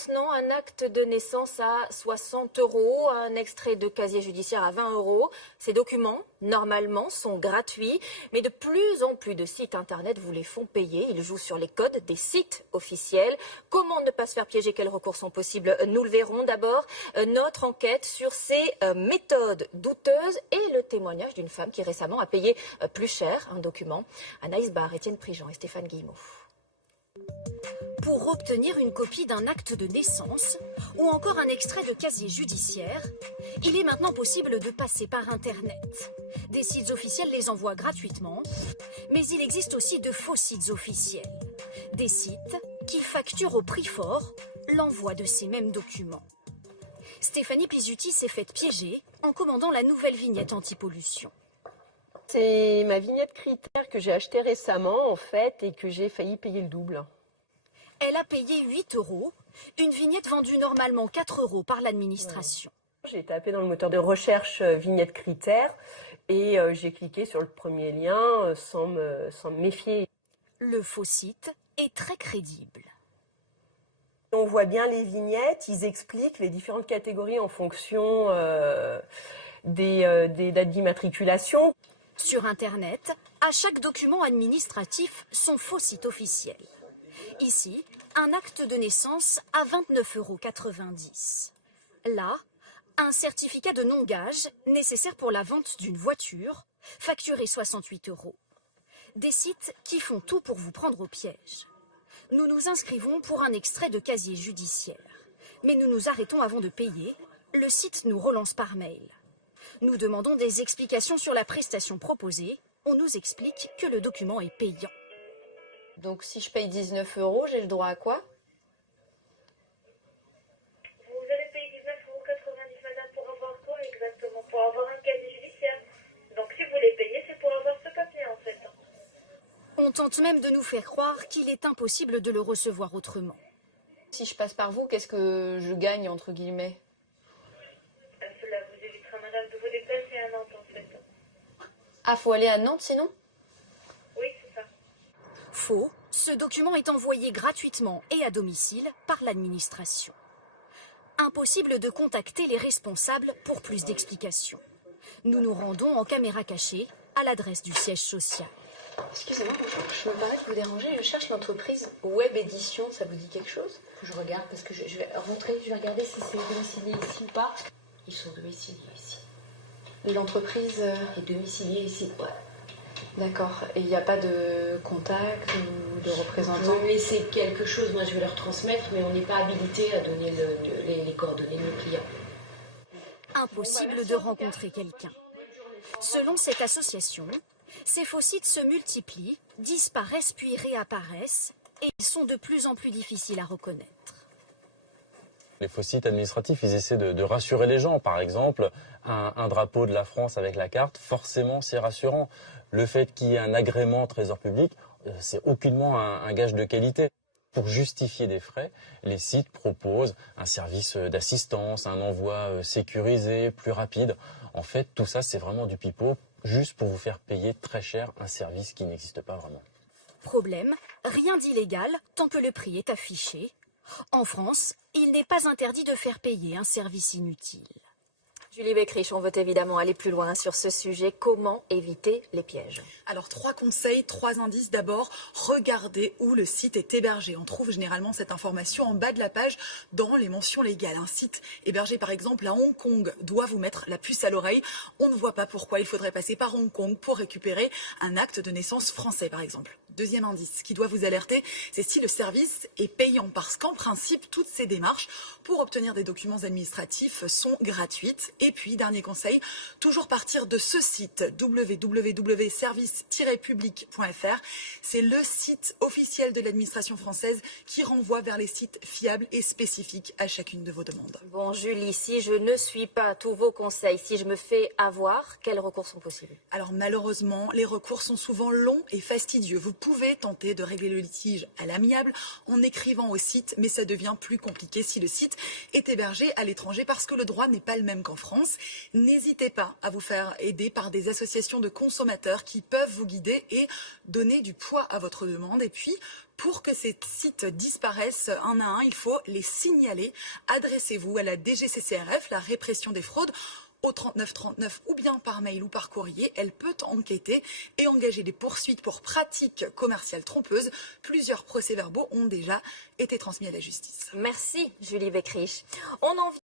maintenant un acte de naissance à 60 €, un extrait de casier judiciaire à 20 €. Ces documents, normalement, sont gratuits, mais de plus en plus de sites internet vous les font payer. Ils jouent sur les codes des sites officiels. Comment ne pas se faire piéger? Quels recours sont possibles? Nous le verrons. D'abord, notre enquête sur ces méthodes douteuses et le témoignage d'une femme qui récemment a payé plus cher un document. Anaïs Barre, Étienne Prigent et Stéphane Guillemot. Pour obtenir une copie d'un acte de naissance ou encore un extrait de casier judiciaire, il est maintenant possible de passer par Internet. Des sites officiels les envoient gratuitement, mais il existe aussi de faux sites officiels. Des sites qui facturent au prix fort l'envoi de ces mêmes documents. Stéphanie Pizzuti s'est faite piéger en commandant la nouvelle vignette anti-pollution. C'est ma vignette critère que j'ai achetée récemment en fait et que j'ai failli payer le double. Elle a payé 8 €, une vignette vendue normalement 4 € par l'administration. J'ai tapé dans le moteur de recherche vignette critère et j'ai cliqué sur le premier lien sans me méfier. Le faux site est très crédible. On voit bien les vignettes, ils expliquent les différentes catégories en fonction des dates d'immatriculation. Sur Internet, à chaque document administratif, son faux site officiel. Ici, un acte de naissance à 29,90 €. Là, un certificat de non-gage nécessaire pour la vente d'une voiture, facturé 68 €. Des sites qui font tout pour vous prendre au piège. Nous nous inscrivons pour un extrait de casier judiciaire. Mais nous nous arrêtons avant de payer. Le site nous relance par mail. Nous demandons des explications sur la prestation proposée. On nous explique que le document est payant. Donc si je paye 19 €, j'ai le droit à quoi? Vous allez payer 19,90 € madame pour avoir quoi exactement? Pour avoir un casier judiciaire. Donc si vous les payez, c'est pour avoir ce papier en fait. On tente même de nous faire croire qu'il est impossible de le recevoir autrement. Si je passe par vous, qu'est-ce que je gagne entre guillemets? Cela vous évitera madame de vous déplacer à Nantes en fait. Ah, faut aller à Nantes sinon? Oui, c'est ça. Faux, ce document est envoyé gratuitement et à domicile par l'administration. Impossible de contacter les responsables pour plus d'explications. Nous nous rendons en caméra cachée à l'adresse du siège social. Excusez-moi, bonjour, je me permets de vous déranger, je cherche l'entreprise Web Édition, ça vous dit quelque chose? Je regarde parce que je vais rentrer, je vais regarder si c'est domicilié ici ou pas. Ils sont domiciliés ici. L'entreprise est domiciliée ici, ouais. D'accord, et il n'y a pas de contact ou de représentant? Je vais laisser quelque chose, moi je vais leur transmettre, mais on n'est pas habilité à donner les coordonnées de nos clients. Impossible de rencontrer quelqu'un. Selon cette association, ces faux sites se multiplient, disparaissent puis réapparaissent, et ils sont de plus en plus difficiles à reconnaître. Les faux sites administratifs, ils essaient de rassurer les gens. Par exemple, un drapeau de la France avec la carte, forcément c'est rassurant. Le fait qu'il y ait un agrément Trésor public, c'est aucunement un gage de qualité. Pour justifier des frais, les sites proposent un service d'assistance, un envoi sécurisé, plus rapide. En fait, tout ça, c'est vraiment du pipeau, juste pour vous faire payer très cher un service qui n'existe pas vraiment. Problème, rien d'illégal tant que le prix est affiché. En France, il n'est pas interdit de faire payer un service inutile. Julie Beckrich, on veut évidemment aller plus loin sur ce sujet. Comment éviter les pièges? Alors, 3 conseils, 3 indices. D'abord, regardez où le site est hébergé. On trouve généralement cette information en bas de la page dans les mentions légales. Un site hébergé par exemple à Hong Kong doit vous mettre la puce à l'oreille. On ne voit pas pourquoi il faudrait passer par Hong Kong pour récupérer un acte de naissance français par exemple. Deuxième indice qui doit vous alerter, c'est si le service est payant, parce qu'en principe, toutes ces démarches pour obtenir des documents administratifs sont gratuites. Et puis, dernier conseil, toujours partir de ce site www.service-public.fr. C'est le site officiel de l'administration française qui renvoie vers les sites fiables et spécifiques à chacune de vos demandes. Bon, Julie, si je ne suis pas tous vos conseils, si je me fais avoir, quels recours sont possibles? Alors malheureusement, les recours sont souvent longs et fastidieux. Vous pouvez tenter de régler le litige à l'amiable en écrivant au site, mais ça devient plus compliqué si le site est hébergé à l'étranger parce que le droit n'est pas le même qu'en France. N'hésitez pas à vous faire aider par des associations de consommateurs qui peuvent vous guider et donner du poids à votre demande. Et puis, Pour que ces sites disparaissent un à un, il faut les signaler. Adressez-vous à la DGCCRF, la répression des fraudes, au 3939 ou bien par mail ou par courrier. Elle peut enquêter et engager des poursuites pour pratiques commerciales trompeuses. Plusieurs procès-verbaux ont déjà été transmis à la justice. Merci Julie Beckrich. On en